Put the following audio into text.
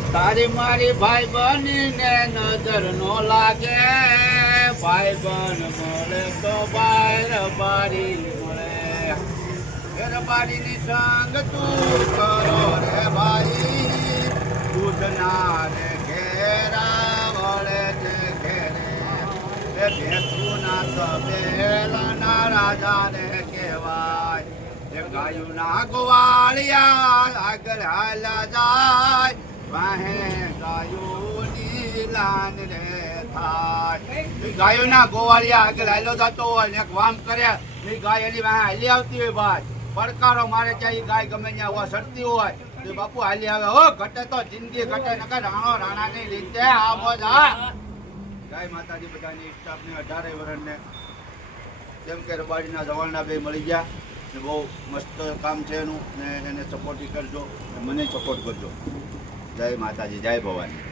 તારી મારી ભાઈ બનીને નજર નો લાગે, ભાઈ બન મળે તો બાર બારી મળે, ઘર બારીની સંગ તું કરો રે ભાઈ, દૂધના રે ઘેરા વળે છે ઘેરે, એ ભેખું ના તબેલાના રાજા ને કહેવાય, એ ગાયું ના ગોવાળિયા આગળ હાલ્યા જાય, વાહે ગાયોની લાન રે થાય, ગાયોના ગોવાળિયા આગળ હાલ્યો જતો હોય ને એક વામ કરે એ ગાય એની વાહે હાલી આવતી હોય ભાઈ, પડકારો મારે ત્યાં ગાય ગમે ત્યાં હોય સડતી હોય તો બાપુ હાલી આવે, હો ઘટે તો જિંદગી ઘટે નકર રાણો રાણાની રીતે આ મોજ હા. ગાય માતાજી બધાની સ્ટાફને 18 વર્ષને જેમ કે રબાડીના જવાનના બે મળી ગયા ને બહુ મસ્ત કામ છે એનું ને એને સપોર્ટ કરજો, મને સપોર્ટ કરજો. જય માતાજી, જય ભવાની.